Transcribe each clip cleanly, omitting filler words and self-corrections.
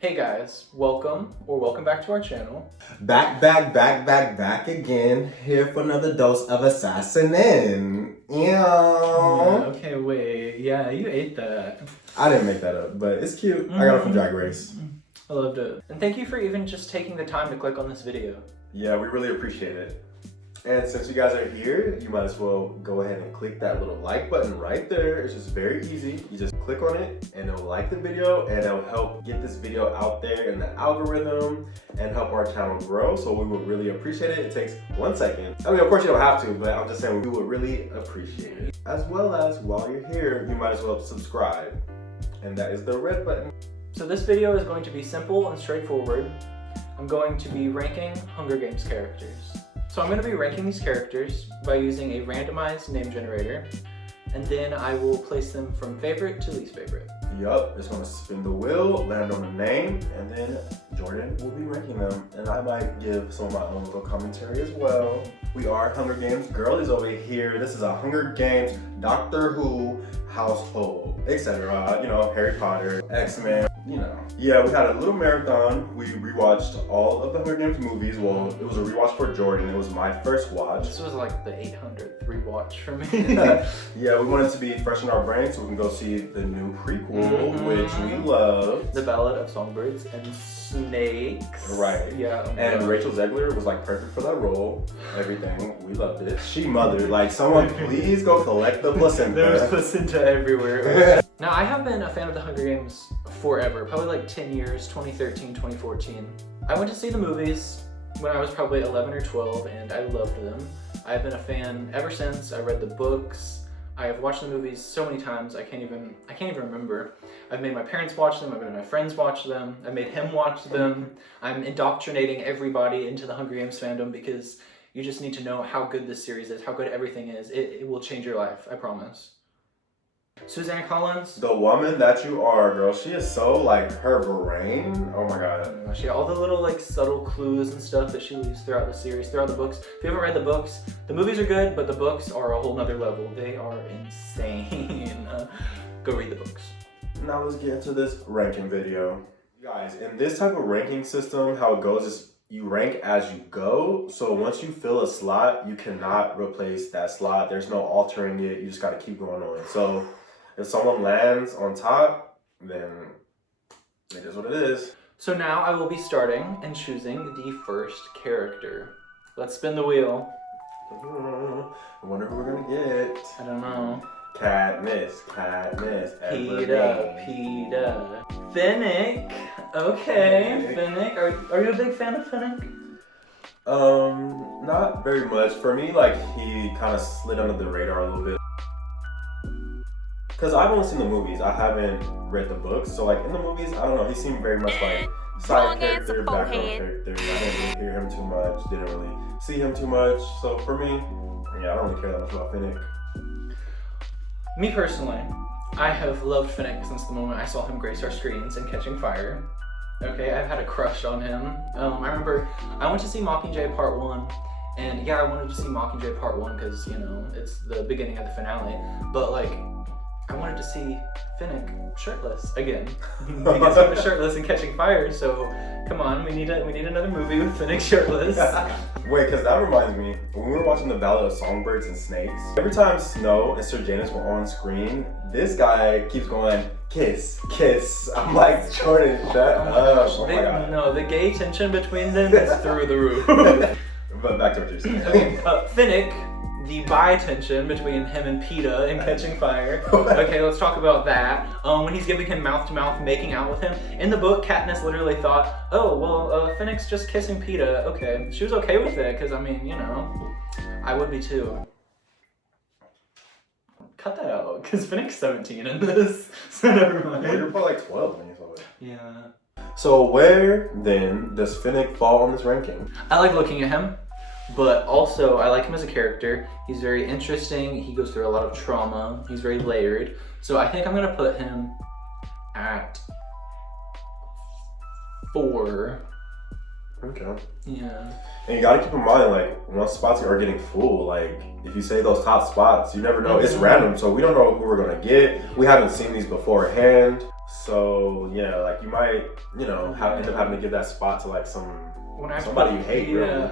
Hey guys, welcome back to our channel. Back again, here for another dose of Assassinin. Okay, wait. Yeah, you ate that. I didn't make that up, but it's cute. I got it from Drag Race. I loved it. And thank you for even just taking the time to click on this video. Yeah, we really appreciate it. And since you guys are here, you might as well go ahead and click that little like button right there. It's just very easy. You just click on it and it'll like the video and it'll help get this video out there in the algorithm and help our channel grow. So we would really appreciate it. It takes 1 second. I mean, of course you don't have to, but I'm just saying we would really appreciate it. As well as while you're here, you might as well subscribe. And that is the red button. So this video is going to be simple and straightforward. I'm going to be ranking Hunger Games characters. So I'm going to be ranking these characters by using a randomized name generator, and then I will place them from favorite to least favorite. Yup, it's gonna spin the wheel, land on a name, and then Jordan will be ranking them. And I might give some of my own little commentary as well. We are Hunger Games girlies over here. This is a Hunger Games, Doctor Who household, etc. You know, Harry Potter, X-Men, you know. Yeah, we had a little marathon. We rewatched all of the Hunger Games movies. Well, it was a rewatch for Jordan. It was my first watch. This was like the 800th rewatch for me. Yeah, we wanted to be fresh in our brains so we can go see the new prequel, which we love. The Ballad of Songbirds and Snakes. Right. Yeah. And Rachel Zegler was like perfect for that role. Everything. We loved it. She mothered. Like, someone please go collect the placenta. There was placenta everywhere. Now, I have been a fan of the Hunger Games forever. Probably like 10 years, 2013, 2014. I went to see the movies when I was probably 11 or 12 and I loved them. I've been a fan ever since. I read the books. I have watched the movies so many times I can't even remember. I've made my parents watch them, I've made my friends watch them, I made him watch them. I'm indoctrinating everybody into the Hunger Games fandom because you just need to know how good this series is, how good everything is. It will change your life, I promise. Suzanne Collins. The woman that you are, girl. She is so, like, her brain. Oh my god. She got all the little, like, subtle clues and stuff that she leaves throughout the series, throughout the books. If you haven't read the books, the movies are good, but the books are a whole nother level. They are insane. Go read the books. Now let's get into this ranking video. You guys, in this type of ranking system, how it goes is you rank as you go. So once you fill a slot, you cannot replace that slot. There's no altering it. You just got to keep going on. So if someone lands on top, then it is what it is. So now I will be starting and choosing the first character. Let's spin the wheel. I wonder who we're gonna get. I don't know. Katniss. Peeta. Finnick. Okay, Finnick. Are you a big fan of Finnick? Not very much. For me, like, he kind of slid under the radar a little bit. Because I've only seen the movies, I haven't read the books. So, like, in the movies, I don't know, he seemed very much like side character, background character. I didn't really hear him too much, didn't really see him too much. So for me, yeah, I don't really care that much about Finnick. Me personally, I have loved Finnick since the moment I saw him grace our screens in Catching Fire. Okay, I've had a crush on him. I remember I went to see Mockingjay Part 1, and yeah, I wanted to see Mockingjay Part 1 because, you know, it's the beginning of the finale, but like, I wanted to see Finnick shirtless again because he was shirtless in Catching Fire. So come on, we need another movie with Finnick shirtless. Wait, because that reminds me, when we were watching the Ballad of Songbirds and Snakes, every time Snow and Sir Janus were on screen, this guy keeps going, kiss, kiss. I'm like, Jordan, shut up. Oh my god. No, the gay tension between them is through the roof. But back to what you're saying. Okay, Finnick. The bi tension between him and Peeta in Catching Fire. Okay, let's talk about that. When he's giving him mouth-to-mouth, making out with him. In the book, Katniss literally thought, oh, well, Finnick's just kissing Peeta. Okay, she was okay with it, because, I mean, you know, I would be too. Cut that out, because Finnick's 17 in this, so never mind. Well, you're probably like 12 when you saw it. Yeah. So where, then, does Finnick fall on this ranking? I like looking at him. But also, I like him as a character. He's very interesting. He goes through a lot of trauma. He's very layered. So I think I'm gonna put him at 4. Okay. Yeah. And you gotta keep in mind, like, once spots are getting full, like, if you say those top spots, you never know. It's random, so we don't know who we're gonna get. We haven't seen these beforehand. So yeah, like you might, end up having to give that spot to like somebody you hate. Really.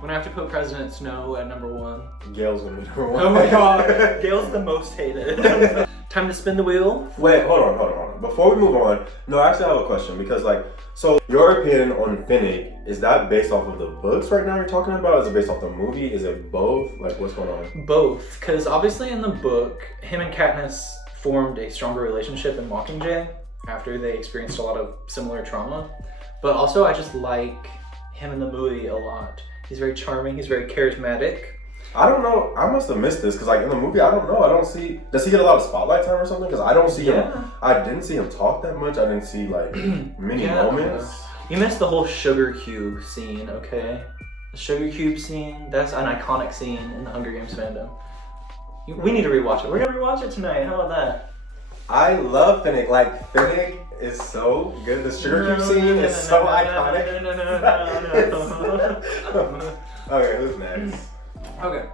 When I have to put President Snow at number 1. Gail's gonna be number 1. Oh my god, Gail's the most hated. Time to spin the wheel. Wait, hold on. Before we move on, no, actually I have a question because so your opinion on Finnick, is that based off of the books right now you're talking about? Is it based off the movie? Is it both? Like what's going on? Both, because obviously in the book, him and Katniss formed a stronger relationship in Mockingjay after they experienced a lot of similar trauma. But also I just like him in the movie a lot. He's very charming, he's very charismatic. I don't know, I must have missed this because like in the movie, I don't know, I don't see, does he get a lot of spotlight time or something? Because I don't see him, I didn't see him talk that much, I didn't see like many moments. You missed the whole sugar cube scene, okay? The sugar cube scene, that's an iconic scene in the Hunger Games fandom. We need to rewatch it. We're gonna rewatch it tonight, how about that? I love Finnick, like Finnick is so good, the sugar cube scene is so iconic. Okay, who's next? Okay.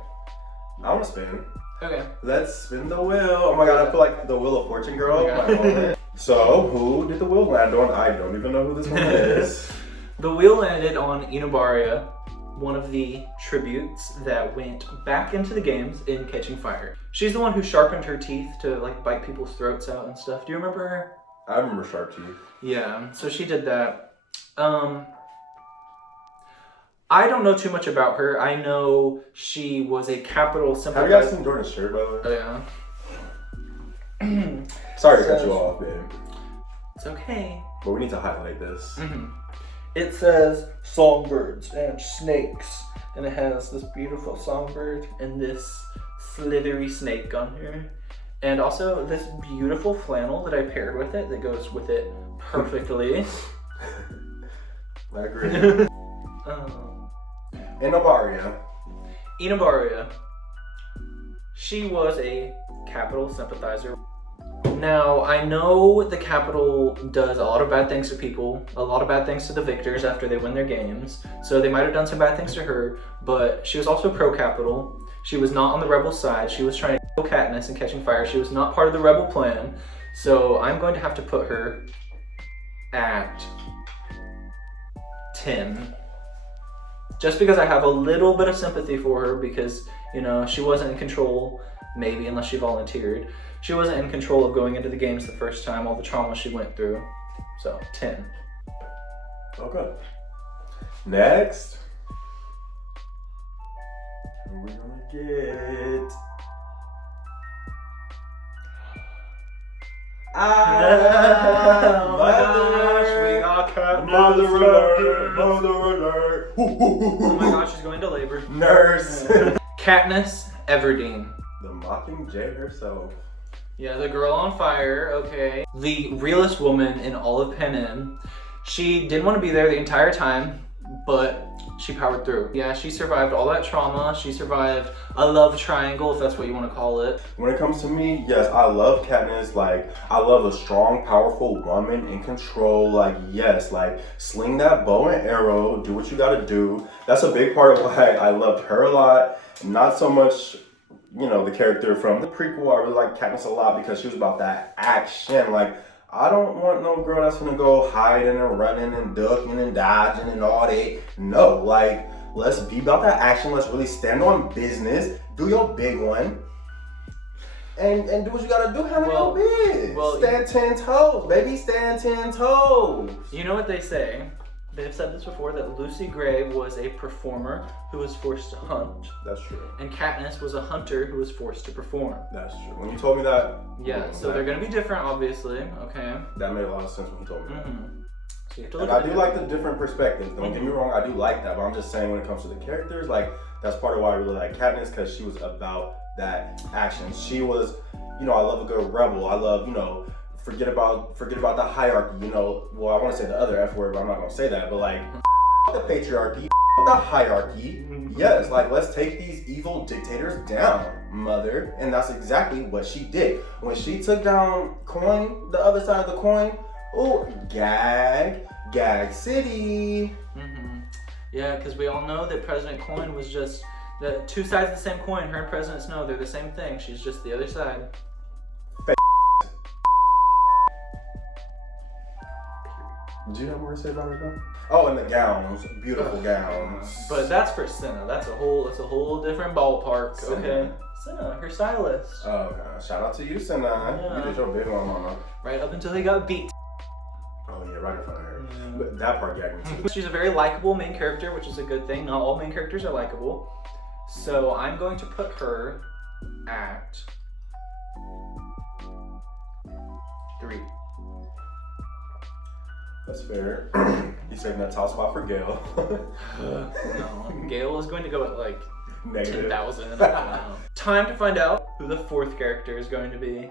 I want to spin. Okay. Let's spin the wheel. Oh my god, I feel like the Wheel of Fortune girl. So, who did the wheel land on? I don't even know who this one is. The wheel landed on Enobaria, one of the tributes that went back into the games in Catching Fire. She's the one who sharpened her teeth to like bite people's throats out and stuff. Do you remember her? I remember sharp teeth. Yeah, so she did that. I don't know too much about her. I know she was a capital sympathizer. Have you guys seen Jordan's shirt, by the way? Oh, yeah. Sorry to cut you off, babe. It's okay. But we need to highlight this. It says songbirds and snakes. And it has this beautiful songbird and this slithery snake on here. And also this beautiful flannel that I paired with it that goes with it perfectly. I agree. Enobaria. She was a capital sympathizer. Now, I know the Capitol does a lot of bad things to people, a lot of bad things to the victors after they win their games, so they might have done some bad things to her, but she was also pro-Capitol. She was not on the rebel side. She was trying to kill Katniss and Catching Fire. She was not part of the rebel plan, so I'm going to have to put her at 10. Just because I have a little bit of sympathy for her because, she wasn't in control, maybe, unless she volunteered. She wasn't in control of going into the games the first time, all the trauma she went through. So, 10. Okay. Next. Who are we gonna get? Oh my gosh, we got Katniss. Mother alert. Oh my gosh, she's going to labor. Nurse. Katniss Everdeen. The Mockingjay herself. Yeah, the girl on fire, okay. The realest woman in all of Panem. She didn't want to be there the entire time, but she powered through. Yeah, she survived all that trauma. She survived a love triangle, if that's what you want to call it. When it comes to me, yes, I love Katniss. Like, I love a strong, powerful woman in control. Like, yes, like, sling that bow and arrow, do what you gotta do. That's a big part of why I loved her a lot. Not so much, the character from the prequel. I really like Katniss a lot because she was about that action. Like, I don't want no girl that's gonna go hiding and running and ducking and dodging and all that. No, like, let's be about that action. Let's really stand on business. Do your big one. And do what you gotta do. Handle your biz. Stand 10 toes, baby. Stand 10 toes. You know what they say? They've said this before, that Lucy Gray was a performer who was forced to hunt. That's true. And Katniss was a hunter who was forced to perform. That's true. When you told me that. Yeah, so they're going to be different, obviously, okay? That made a lot of sense when you told me that. So you have to look and I do like the different perspectives. Don't get me wrong, I do like that. But I'm just saying when it comes to the characters, like, that's part of why I really like Katniss, because she was about that action. She was, I love a good rebel. I love, forget about the hierarchy, well, I want to say the other F word, but I'm not going to say that, but like, the patriarchy, the hierarchy, yes, like, let's take these evil dictators down, mother, and that's exactly what she did. When she took down Coin, the other side of the coin, Gag City. Yeah, because we all know that President Coin was just the two sides of the same coin. Her and President Snow, they're the same thing. She's just the other side. Did you have more to say about it though? Oh, and the gowns, beautiful gowns. But that's for Senna. That's a whole different ballpark. Senna. Okay, Senna, her stylist. Oh, okay. Shout out to you, Senna. Yeah. You did your big one, mama. Right up until he got beat. Oh yeah, right in front of her. Yeah. But that part gagged me too. She's a very likable main character, which is a good thing. Not all main characters are likable. So I'm going to put her at 3. That's fair. You saving that top spot for Gail. No, Gail is going to go at like Negative. 10,000. I don't know. Time to find out who the 4th character is going to be.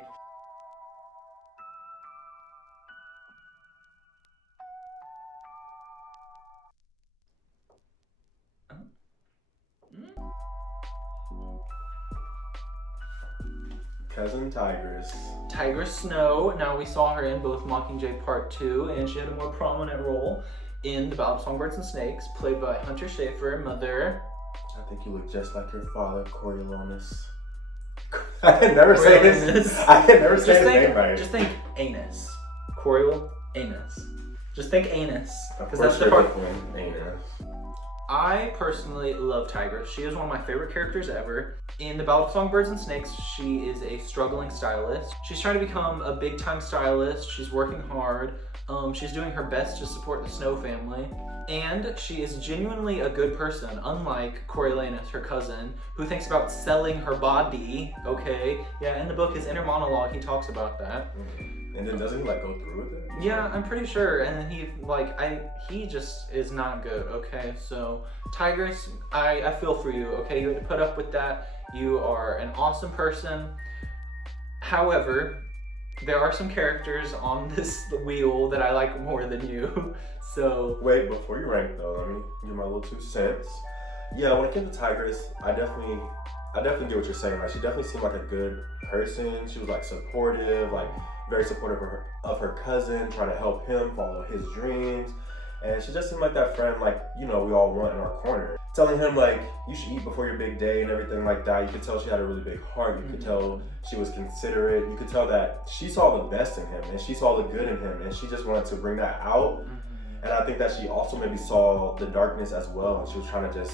Cousin Tigress. Tigress Snow. Now we saw her in both Mockingjay Part 2, and she had a more prominent role in The Ballad of Songbirds and Snakes, played by Hunter Schafer, Mother. I think you look just like your father, Coriolanus. I can never say his. I can never say his name right. Just think anus. Coriolanus. Just think anus. Of Because course, that's the you're part. different. Anus. I personally love Tigress. She is one of my favorite characters ever. In The Ballad of Songbirds and Snakes, she is a struggling stylist. She's trying to become a big-time stylist. She's working hard. She's doing her best to support the Snow family. And she is genuinely a good person, unlike Coriolanus, her cousin, who thinks about selling her body, okay? Yeah, in the book, his inner monologue, he talks about that. And then doesn't he like go through with it? Yeah, I'm pretty sure. And then he just is not good, okay? So, Tigress, I feel for you, okay? You had to put up with that. You are an awesome person. However, there are some characters on this wheel that I like more than you. So Wait, before you rank though, let me give my little 2 cents. Yeah, when it came to Tigress, I definitely get what you're saying. Like, she definitely seemed like a good person. She was like supportive, like very supportive of her cousin, trying to help him follow his dreams. And she just seemed like that friend, like, you know, we all want in our corner. Telling him, like, you should eat before your big day and everything like that. You could tell she had a really big heart. You could tell she was considerate. You could tell that she saw the best in him and she saw the good in him. And she just wanted to bring that out. And I think that she also maybe saw the darkness as well. And she was trying to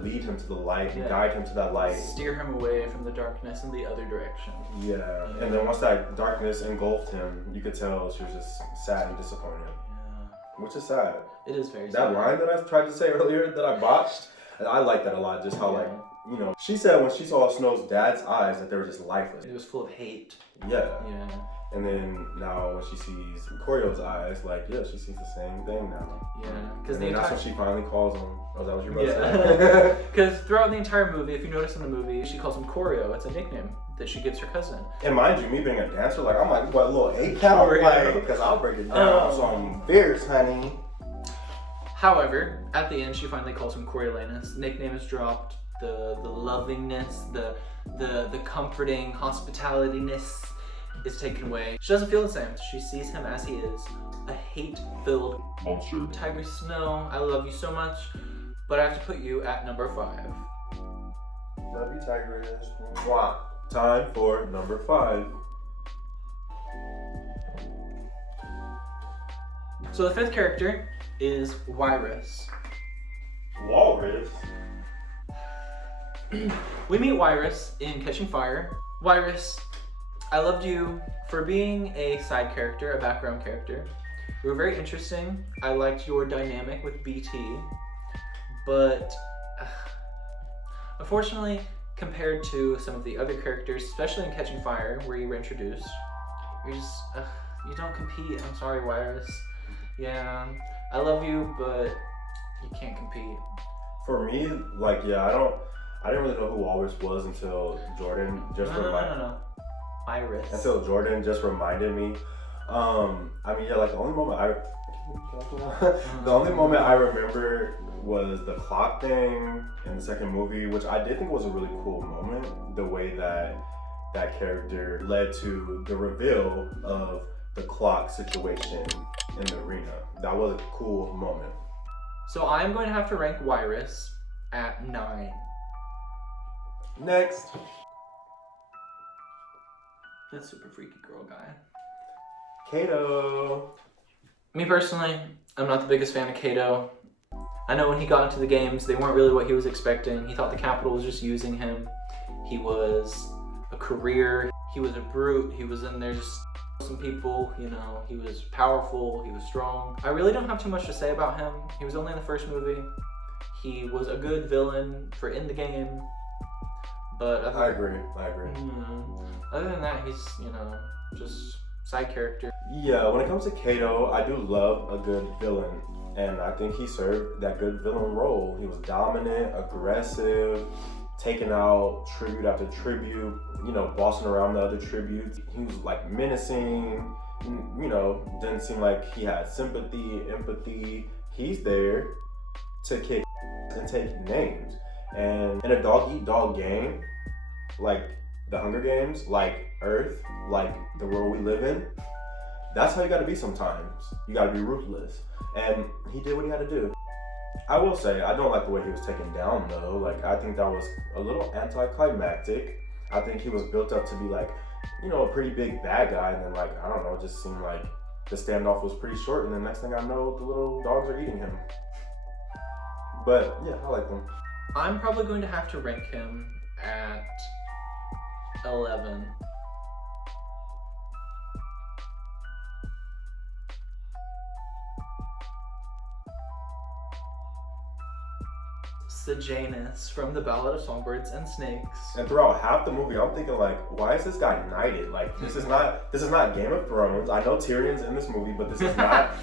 lead him to the light and guide him to that light. Steer him away from the darkness in the other direction. Yeah. And then once that darkness engulfed him, you could tell she was just sad and disappointed. Yeah. Which is sad. It is very sad. That line that I tried to say earlier that I botched, I like that a lot. Just how, like, you know, she said when she saw Snow's dad's eyes that they were just lifeless. It was full of hate. Yeah. Yeah. And then now when she sees Corio's eyes, like, yeah, she sees the same thing now. Yeah. Because that's when she finally calls him. Oh, is that what you were about Yeah. to say? Because throughout the entire movie, if you notice in the movie, she calls him Corio. It's a nickname that she gives her cousin. And mind you, me being a dancer, like, I'm like, what, a little 8 count? Coreo. Like, because I'll break it down. So I'm fierce, honey. However, at the end, she finally calls him Coriolanus. Nickname is dropped. The lovingness, the comforting hospitalityness is taken away. She doesn't feel the same. She sees him as he is, a hate-filled monster. Tigress Snow, I love you so much, but I have to put you at number 5. Love you, Tigress. Mwah. Time for number 5. So the 5th character is Wiress. Walrus? We meet Wiress in Catching Fire. Wiress, I loved you for being a side character, a background character. You were very interesting. I liked your dynamic with BT, but unfortunately, compared to some of the other characters, especially in Catching Fire, where you were introduced, you're just, you don't compete. I'm sorry, Wiress. Yeah, I love you, but you can't compete. For me, like, yeah, I didn't really know who Walrus was until Jordan just No. Wiress. Until Jordan just reminded me. I mean, yeah, like the only moment I remember was the clock thing in the second movie, which I did think was a really cool moment. The way that that character led to the reveal of the clock situation in the arena. That was a cool moment. So I'm going to have to rank Wiress at 9. Next. That super freaky girl guy. Kato. Me personally, I'm not the biggest fan of Kato. I know when he got into the games, they weren't really what he was expecting. He thought the Capitol was just using him. He was a career. He was a brute. He was in there just some people, you know. He was powerful. He was strong. I really don't have too much to say about him. He was only in the first movie. He was a good villain for in the game. But I agree. Other than that, he's, you know, just side character. Yeah, when it comes to Kato, I do love a good villain. And I think he served that good villain role. He was dominant, aggressive, taking out tribute after tribute, you know, bossing around the other tributes. He was like menacing, you know, didn't seem like he had sympathy, empathy. He's there to kick and take names. And in a dog-eat-dog game, like the Hunger Games, like Earth, like the world we live in, that's how you gotta be sometimes. You gotta be ruthless. And he did what he had to do. I will say, I don't like the way he was taken down though. Like, I think that was a little anticlimactic. I think he was built up to be like, you know, a pretty big bad guy. And then like, I don't know, it just seemed like the standoff was pretty short. And then next thing I know, the little dogs are eating him. But yeah, I like him. I'm probably going to have to rank him at 11. Sejanus from the Ballad of Songbirds and Snakes. And throughout half the movie, I'm thinking like, why is this guy knighted? Like, this is not Game of Thrones. I know Tyrion's in this movie, but this is not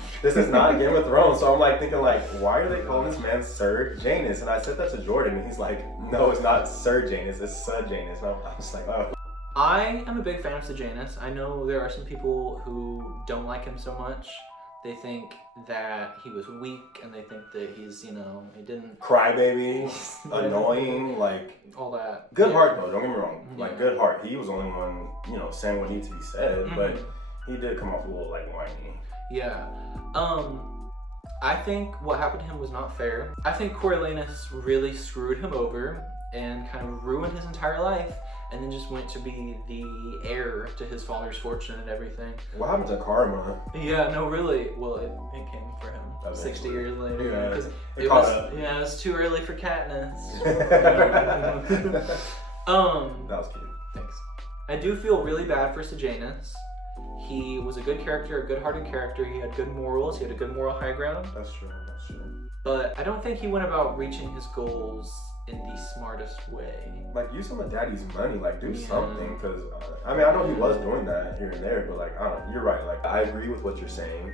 Game of Thrones. So I'm like thinking like, why are they calling this man Sir Janus? And I said that to Jordan, and he's like, no, it's not Sir Janus, it's Sir Janus. And I'm just like, oh. I am a big fan of Sejanus. I know there are some people who don't like him so much. They think that he was weak, and they think that he's, you know, he didn't... Crybaby, annoying, like... all that. Good heart, though, don't get me wrong. Yeah. Like, good heart. He was the only one, you know, saying what needed to be said, but he did come off a little, like, whiny. Yeah. I think what happened to him was not fair. I think Coriolanus really screwed him over and kind of ruined his entire life, and then just went to be the heir to his father's fortune and everything. What happened to karma? Yeah, no, really. Well, it came for him Eventually. 60 years later. Yeah, Because it caught up. Yeah, it was too early for Katniss. That was cute. Thanks. I do feel really bad for Sejanus. He was a good character, a good-hearted character. He had good morals. He had a good moral high ground. That's true. But I don't think he went about reaching his goals in the smartest way. Like, use some of daddy's money, like, do something, because, I mean, I know he was doing that here and there, but, like, I don't know, you're right, like, I agree with what you're saying.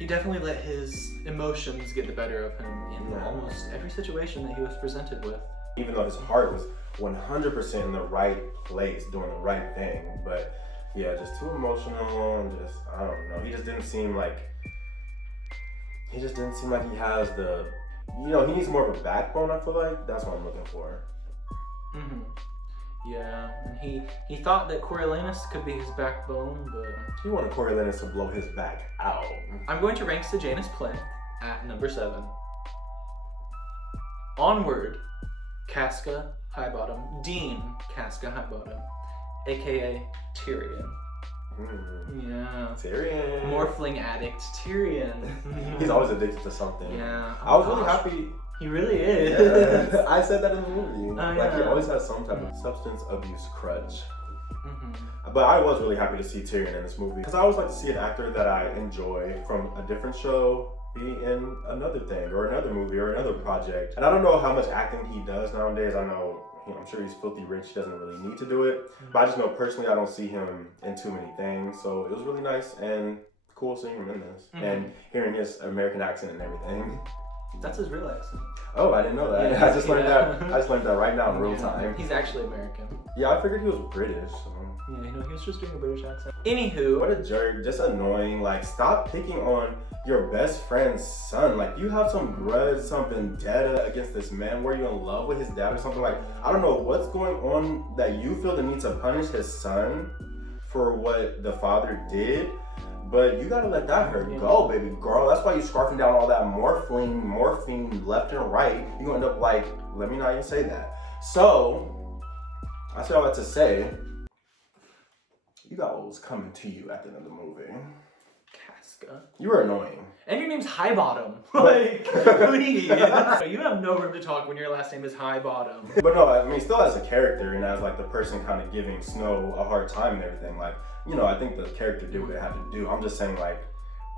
He definitely let his emotions get the better of him in almost every situation that he was presented with. Even though his heart was 100% in the right place, doing the right thing, but, yeah, just too emotional, and just, I don't know, he just didn't seem like he has the, you know, he needs more of a backbone, I feel like. That's what I'm looking for. Yeah, and he thought that Coriolanus could be his backbone, but... He wanted Coriolanus to blow his back out. I'm going to rank Sejanus Plinth at number 7. Onward, Casca Highbottom, Dean Casca Highbottom, aka Tyrion. Yeah. Tyrion. Morphling addict Tyrion. He's always addicted to something. Yeah. I was really happy. He really is. Yeah. I said that in the movie. Like, he yeah. always has some type of substance abuse crutch. But I was really happy to see Tyrion in this movie, because I always like to see an actor that I enjoy from a different show be in another thing or another movie or another project. And I don't know how much acting he does nowadays. I know, I'm sure he's filthy rich, he doesn't really need to do it. But I just know personally I don't see him in too many things. So it was really nice and cool seeing him in this. And hearing his American accent and everything. That's his real accent. Oh, I didn't know that. Yeah, I just learned that right now in real time. He's actually American. Yeah, I figured he was British. So. Yeah, you know, he was just doing a British accent. Anywho. What a jerk. Just annoying. Like, stop picking on your best friend's son. Like, you have some grudge, some vendetta against this man. Were you in love with his dad or something? Like, I don't know what's going on that you feel the need to punish his son for what the father did. But you gotta let that hurt go, baby girl. That's why you scarfing down all that morphine left and right. You gonna end up like, let me not even say that. So, I say all that to say, you got what was coming to you at the end of the movie. Casca. You were annoying. And your name's Highbottom. Like, please. You have no room to talk when your last name is Highbottom. But no, I mean, still as a character and as like the person kind of giving Snow a hard time and everything, like, you know, I think the character did what it had to do. I'm just saying, like,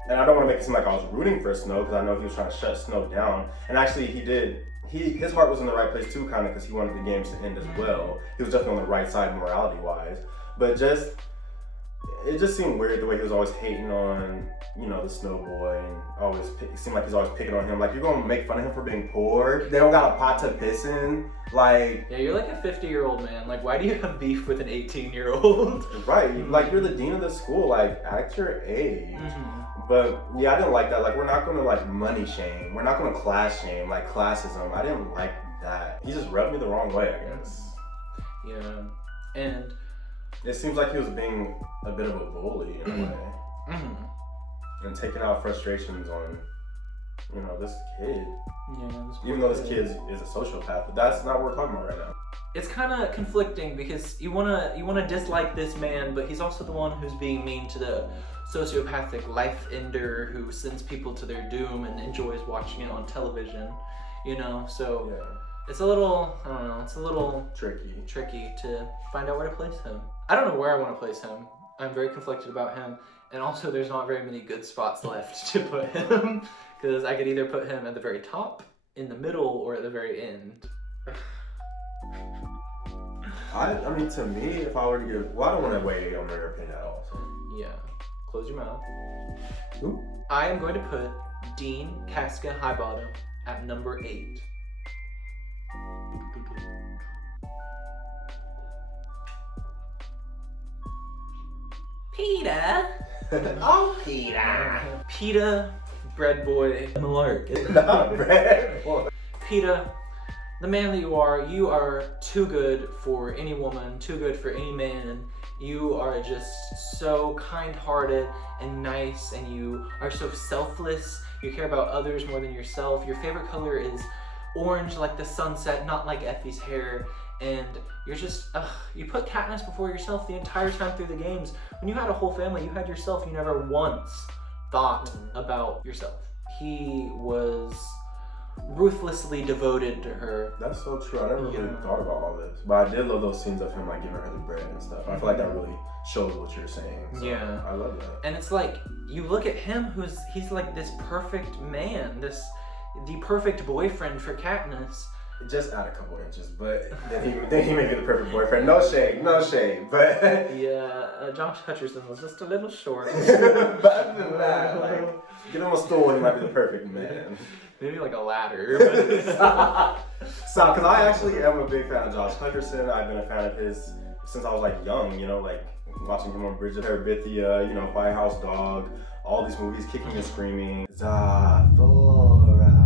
and I don't want to make it seem like I was rooting for Snow because I know he was trying to shut Snow down. And actually, he did. His heart was in the right place too, kind of, because he wanted the games to end as well. He was definitely on the right side morality-wise. But it just seemed weird the way he was always hating on, you know, the Snow Boy, and it seemed like he's always picking on him. Like, you're gonna make fun of him for being poor? They don't got a pot to piss in? Like... Yeah, you're like a 50-year-old man. Like, why do you have beef with an 18-year-old? Right, like, you're the dean of the school. Like, act your age. But, yeah, I didn't like that. Like, we're not gonna, like, money shame. We're not gonna class shame, like, classism. I didn't like that. He just rubbed me the wrong way, I guess. Yeah, and... It seems like he was being a bit of a bully in a way. And taking out frustrations on, you know, this kid. Yeah, even though this kid is a sociopath, but that's not what we're talking about right now. It's kind of conflicting because you wanna dislike this man, but he's also the one who's being mean to the sociopathic life ender who sends people to their doom and enjoys watching it on television. You know, so Yeah. it's a little, I don't know, it's a little Tricky. to find out where to place him. I don't know where I want to place him. I'm very conflicted about him. And also there's not very many good spots left to put him. Because I could either put him at the very top, in the middle, or at the very end. I mean, to me, if I were to give... Well, I don't want to weigh on their opinion at all. So. Yeah. Close your mouth. Who? I am going to put Dean Casca Highbottom at number 8. Peter. Oh, Peter. Peter, bread boy, Malark. Not bread boy. Peter, the man that you are too good for any woman, too good for any man. You are just so kind-hearted and nice, and you are so selfless. You care about others more than yourself. Your favorite color is orange like the sunset, not like Effie's hair. And you're just, you put Katniss before yourself the entire time through the games. When you had a whole family, you had yourself. You never once thought about yourself. He was ruthlessly devoted to her. That's so true. I never really thought about all this. But I did love those scenes of him like giving her the bread and stuff. I feel like that really shows what you're saying. So Yeah. I love that. And it's like, you look at him he's like this perfect man, the perfect boyfriend for Katniss. Just add a couple inches, but then he may be the perfect boyfriend. No shade, but Yeah, Josh Hutcherson was just a little short. but other than that, like, get him a stool, he might be the perfect man. Maybe like a ladder. But... So, because I actually am a big fan of Josh Hutcherson. I've been a fan of his since I was like young, you know, like watching him on Bridge of Terabithia, you know, Firehouse Dog, all these movies, Kicking and Screaming. Zathora.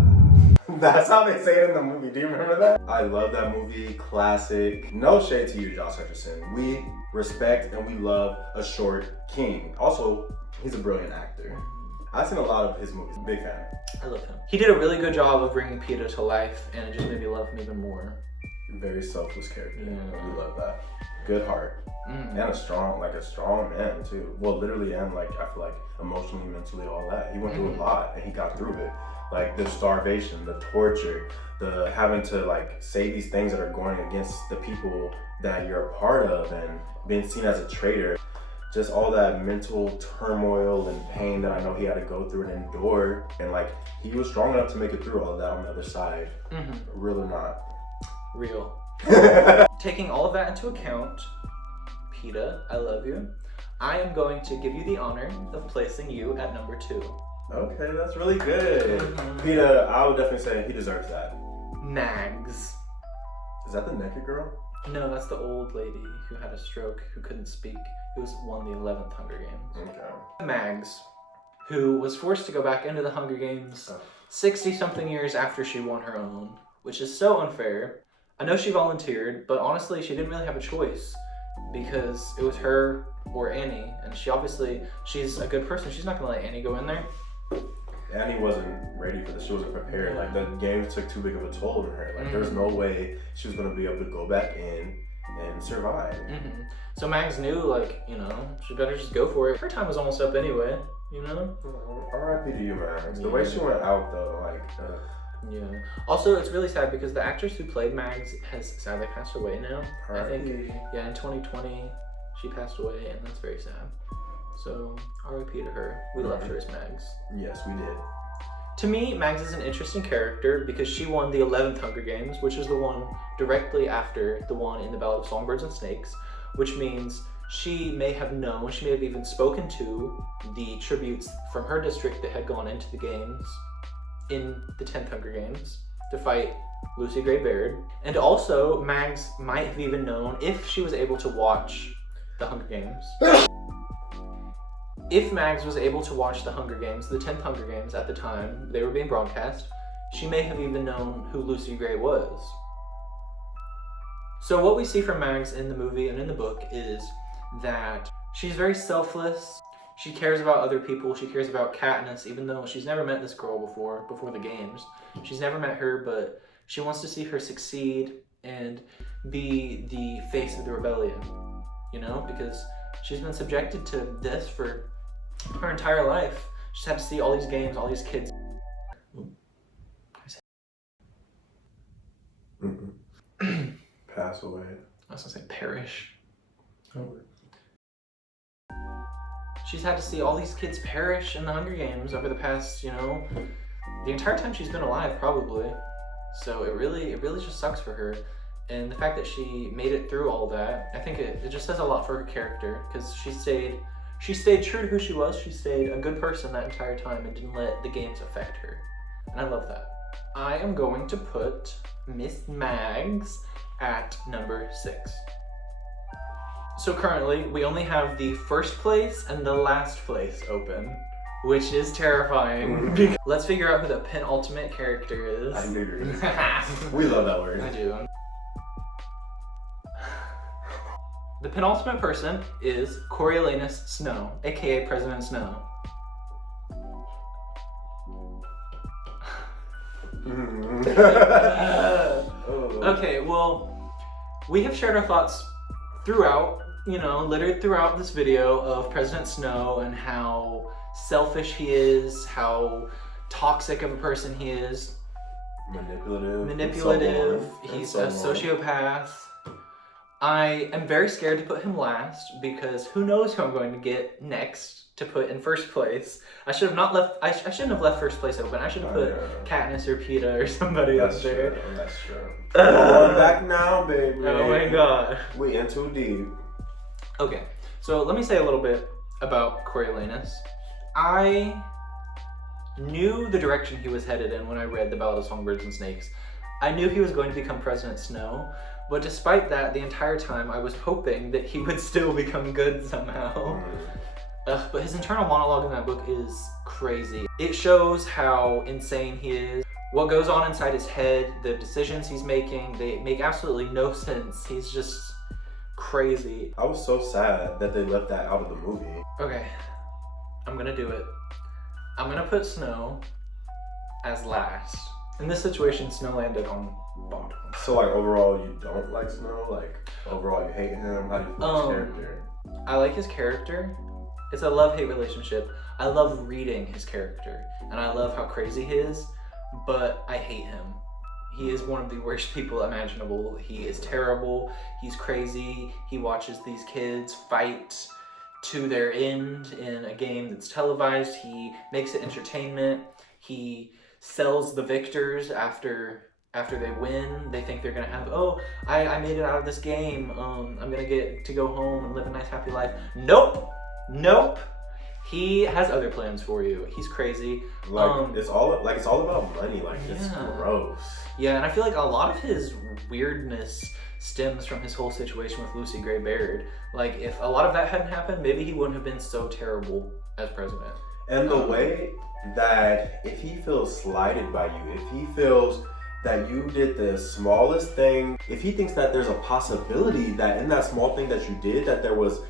That's how they say it in the movie. Do you remember that? I love that movie. Classic. No shade to you, Josh Hutcherson. We respect and we love a short king. Also, he's a brilliant actor. I've seen a lot of his movies. Big fan. I love him. He did a really good job of bringing Peeta to life, and it just made me love him even more. Very selfless character. Yeah. We love that. Good heart. And a strong man too. Well, literally, and like, I feel like emotionally, mentally, all that. He went through a lot and he got through it. Like the starvation, the torture, the having to like say these things that are going against the people that you're a part of and being seen as a traitor. Just all that mental turmoil and pain that I know he had to go through and endure. And like, he was strong enough to make it through all of that on the other side. Real or not. Real. Taking all of that into account, Peeta, I love you. I am going to give you the honor of placing you at number 2. Okay, that's really good. Peeta, I would definitely say he deserves that. Mags. Is that the naked girl? No, that's the old lady who had a stroke, who couldn't speak, who won the 11th Hunger Games. Okay. Mags, who was forced to go back into the Hunger Games 60-something years after she won her own, which is so unfair. I know she volunteered, but honestly, she didn't really have a choice because it was her or Annie, and she's a good person. She's not gonna let Annie go in there. Annie wasn't ready for this. She wasn't prepared. Like, the games took too big of a toll on her. Like, there's no way she was gonna be able to go back in and survive. So Mags knew, like, you know, she better just go for it. Her time was almost up anyway, you know? R.I.P. to you, man. The way she went out, though, like... Yeah. Also, it's really sad because the actress who played Mags has sadly passed away now. I think, yeah, in 2020, she passed away, and that's very sad. So, R.I.P. to her. We loved her as Mags. Yes, we did. To me, Mags is an interesting character because she won the 11th Hunger Games, which is the one directly after the one in the Ballad of Songbirds and Snakes, which means she may have known, she may have even spoken to the tributes from her district that had gone into the games in the 10th Hunger Games to fight Lucy Gray Baird. And also, Mags might have even known, if she was able to watch the Hunger Games, if Mags was able to watch the Hunger Games, the 10th Hunger Games at the time they were being broadcast, she may have even known who Lucy Gray was. So what we see from Mags in the movie and in the book is that she's very selfless. She cares about other people. She cares about Katniss, even though she's never met this girl before the games. She's never met her, but she wants to see her succeed and be the face of the rebellion, you know, because she's been subjected to this for her entire life. She's had to see all these games, all these kids. Pass away. I was gonna say perish. She's had to see all these kids perish in the Hunger Games over the past, you know, the entire time she's been alive, probably. So it really just sucks for her. And the fact that she made it through all that, I think it just says a lot for her character, because she stayed true to who she was. She stayed a good person that entire time and didn't let the games affect her. And I love that. I am going to put Miss Mags at number 6. So currently, we only have the first place and the last place open, which is terrifying. Let's figure out who the penultimate character is. I knew it. We love that word. I do. The penultimate person is Coriolanus Snow, aka President Snow. Okay, well, we have shared our thoughts throughout, you know, littered throughout this video of President Snow and how selfish he is, how toxic of a person he is. Manipulative. He's a sociopath. I am very scared to put him last because who knows who I'm going to get next to put in first place. I shouldn't have left first place open. I should have put Katniss or Peeta or somebody up there. That's true. Going back now, baby. Oh my god. We in too deep. Okay, so let me say a little bit about Coriolanus. I knew the direction he was headed in when I read The Ballad of Songbirds and Snakes. I knew he was going to become President Snow, but despite that, the entire time I was hoping that he would still become good somehow. But his internal monologue in that book is crazy. It shows how insane he is, what goes on inside his head, the decisions he's making, they make absolutely no sense. He's just crazy. I was so sad that they left that out of the movie. Okay, I'm gonna do it. I'm gonna put Snow as last. In this situation, Snow landed on bottom. So like overall you don't like Snow? Like overall you hate him? How do you feel his character? I like his character. It's a love-hate relationship. I love reading his character and I love how crazy he is, but I hate him. He is one of the worst people imaginable. He is terrible. He's crazy. He watches these kids fight to their end in a game that's televised. He makes it entertainment. He sells the victors after they win. They think they're gonna have, oh, I made it out of this game. I'm gonna get to go home and live a nice happy life. Nope. He has other plans for you. He's crazy. Like it's all about money. Like it's gross. Yeah, and I feel like a lot of his weirdness stems from his whole situation with Lucy Gray Baird. Like if a lot of that hadn't happened, maybe he wouldn't have been so terrible as president. And the way that if he feels slighted by you, if he feels that you did the smallest thing, if he thinks that there's a possibility that in that small thing that you did, that there was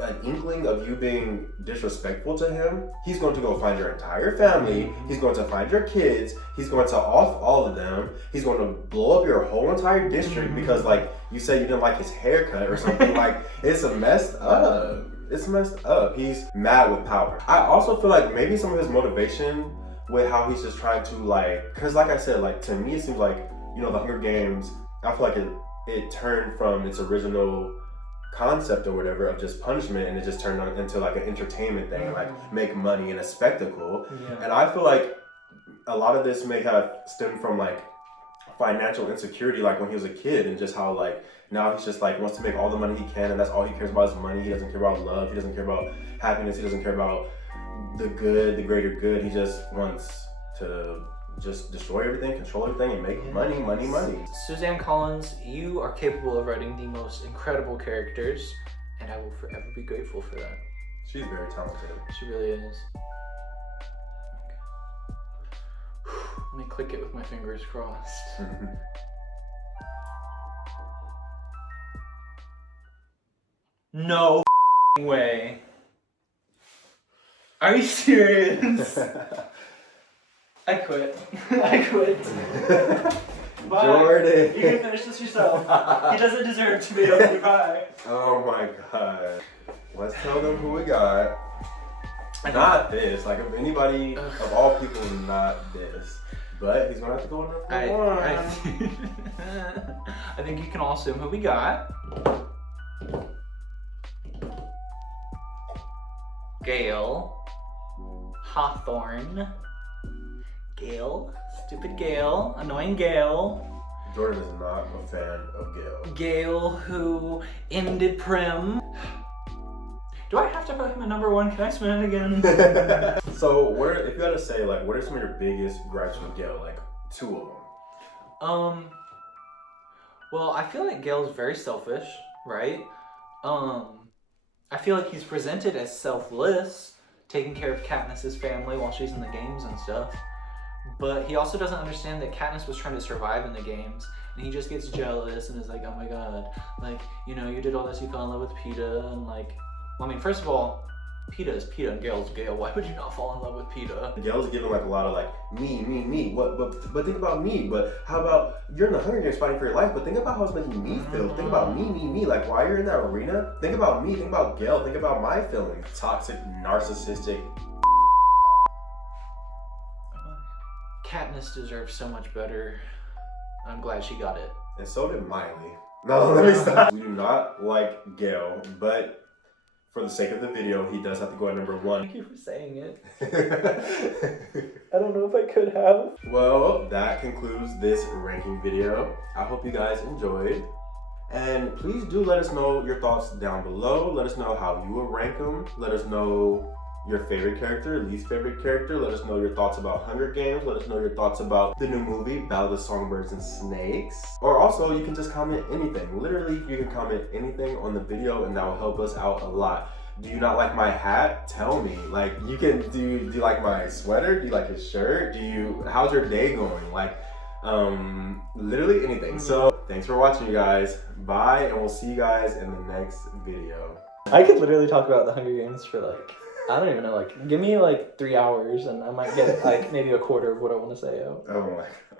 an inkling of you being disrespectful to him, he's going to go find your entire family, he's going to find your kids, he's going to off all of them, he's going to blow up your whole entire district because like you said you didn't like his haircut or something. Like it's a messed up. it's messed up. He's mad with power. I also feel like maybe some of his motivation with how he's just trying to like, cause like I said, like to me it seems like, you know, the Hunger Games, I feel like it turned from its original concept or whatever of just punishment, and it just turned into like an entertainment thing, like make money and a spectacle. And I feel like a lot of this may have stemmed from like financial insecurity, like when he was a kid, and just how like now he's just like wants to make all the money he can, and that's all he cares about is money. He doesn't care about love, he doesn't care about happiness, he doesn't care about the good, the greater good. He just wants to just destroy everything, control everything, and make money. Suzanne Collins, you are capable of writing the most incredible characters, and I will forever be grateful for that. She's very talented. She really is. Let me click it with my fingers crossed. No way. Are you serious? I quit. I quit. Bye. Jordan. You can finish this yourself. He doesn't deserve to be able to buy. Oh my god. Let's tell them who we got. Not this. Like, if anybody, of all people, not this. But he's gonna have to go number one. I think you can all assume who we got. Gale. Hawthorne. Gale. Stupid Gale. Annoying Gale. Jordan is not a fan of Gale. Gale, who ended Prim. Do I have to put him at number one? Can I spin it again? So, if you had to say, like, what are some of your biggest gripes with Gale? Like, two of them. Well, I feel like Gale's very selfish, right? I feel like he's presented as selfless, taking care of Katniss's family while she's in the games and stuff. But he also doesn't understand that Katniss was trying to survive in the games, and he just gets jealous and is like, oh my god, like, you know, you did all this, you fell in love with Peeta, and like, well, I mean, first of all, Peeta is Peeta and Gale's Gale. Why would you not fall in love with Peeta? Gale's giving like a lot of like me. What? But think about me. But how about you're in the Hunger Games fighting for your life? But think about how it's making me feel. Think about me. Like while you're in that arena, think about me. Think about Gale. Think about my feelings. Toxic, narcissistic. Katniss deserves so much better. I'm glad she got it. And so did Miley. No, let me stop. We do not like Gale, but for the sake of the video, he does have to go at number one. Thank you for saying it. I don't know if I could have. Well, that concludes this ranking video. I hope you guys enjoyed. And please do let us know your thoughts down below. Let us know how you would rank them. Let us know your favorite character, least favorite character. Let us know your thoughts about Hunger Games. Let us know your thoughts about the new movie, Battle of the Songbirds and Snakes. Or also, you can just comment anything. Literally, you can comment anything on the video and that will help us out a lot. Do you not like my hat? Tell me. Like, you can, do you like my sweater? Do you like his shirt? How's your day going? Like, literally anything. So, thanks for watching, you guys. Bye, and we'll see you guys in the next video. I could literally talk about the Hunger Games for like, I don't even know, like, give me like 3 hours and I might get like maybe a quarter of what I want to say out. Oh my God.